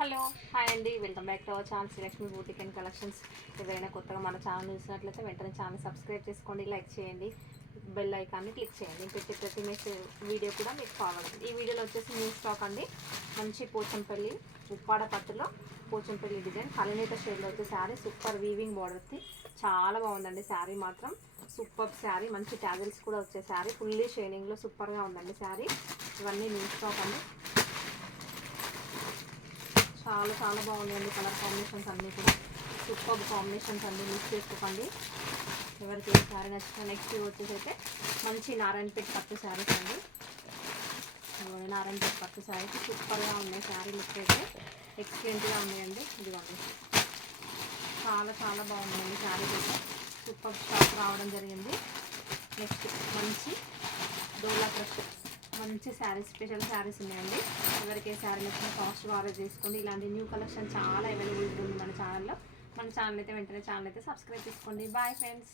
Hello hi అండి, welcome back to our channel Srilakshmi boutique and collections. ఎవరైనా కొత్తగా మన ఛానల్ చూసినట్లయితే వెంటనే ఛానల్ సబ్స్క్రైబ్ చేసుకోండి, లైక్ చేయండి, బెల్ ఐకాన్ని క్లిక్ చేయండి. నేను పెట్టే ప్రతి వీడియో కూడా మీకు ఫార్వర్డ్. ఈ వీడియోలో వచ్చేసి న్యూ స్టాక్ అండి. మంచి పోచంపల్లి ఉప్పాడ పట్టులో పోచంపల్లి డిజైన్ కలనేత షేడ్లో వచ్చే శారీ, సూపర్ వీవింగ్ బార్డర్కి చాలా బాగుందండి. శారీ మాత్రం సూపర్ శారీ, మంచి ట్యాజిల్స్ కూడా వచ్చే శారీ, ఫుల్లీ షైనింగ్లో సూపర్గా ఉందండి శారీ. ఇవన్నీ న్యూ స్టాక్ అండి. చాలా చాలా బాగుందండి. కలర్ కాంబినేషన్స్ అన్నీ కూడా సూపర్ కాంబినేషన్స్ అన్నీ మిక్స్ చేసుకోకండి. ఎవరికి ఏ శారీ నచ్చిన. నెక్స్ట్ వచ్చేసి అయితే మంచి నారాయణపేట పట్టు శారీస్ అండి. నారాయణపేట పట్టు శారీస్ సూపర్గా ఉన్నాయి. శారీ లుక్ అయితే ఎక్సలెంట్గా ఉన్నాయండి. ఇదిగోండి, చాలా చాలా బాగుందండి శారీస్ అయితే. సూపర్ స్టాక్ రావడం జరిగింది. నెక్స్ట్ మంచి డోలా క్రష్ మంచి శారీస్, స్పెషల్ శారీస్ ఉన్నాయండి. ఎవరికి శారీ నచ్చిన కాస్ట్ ఆర్డర్ చేసుకోండి. ఇలాంటి న్యూ కలెక్షన్ చాలా అవైలబుల్ ఉంది మన ఛానల్లో. మన ఛానల్ అయితే వెంటనే ఛానల్ అయితే సబ్స్క్రైబ్ చేసుకోండి. Bye friends.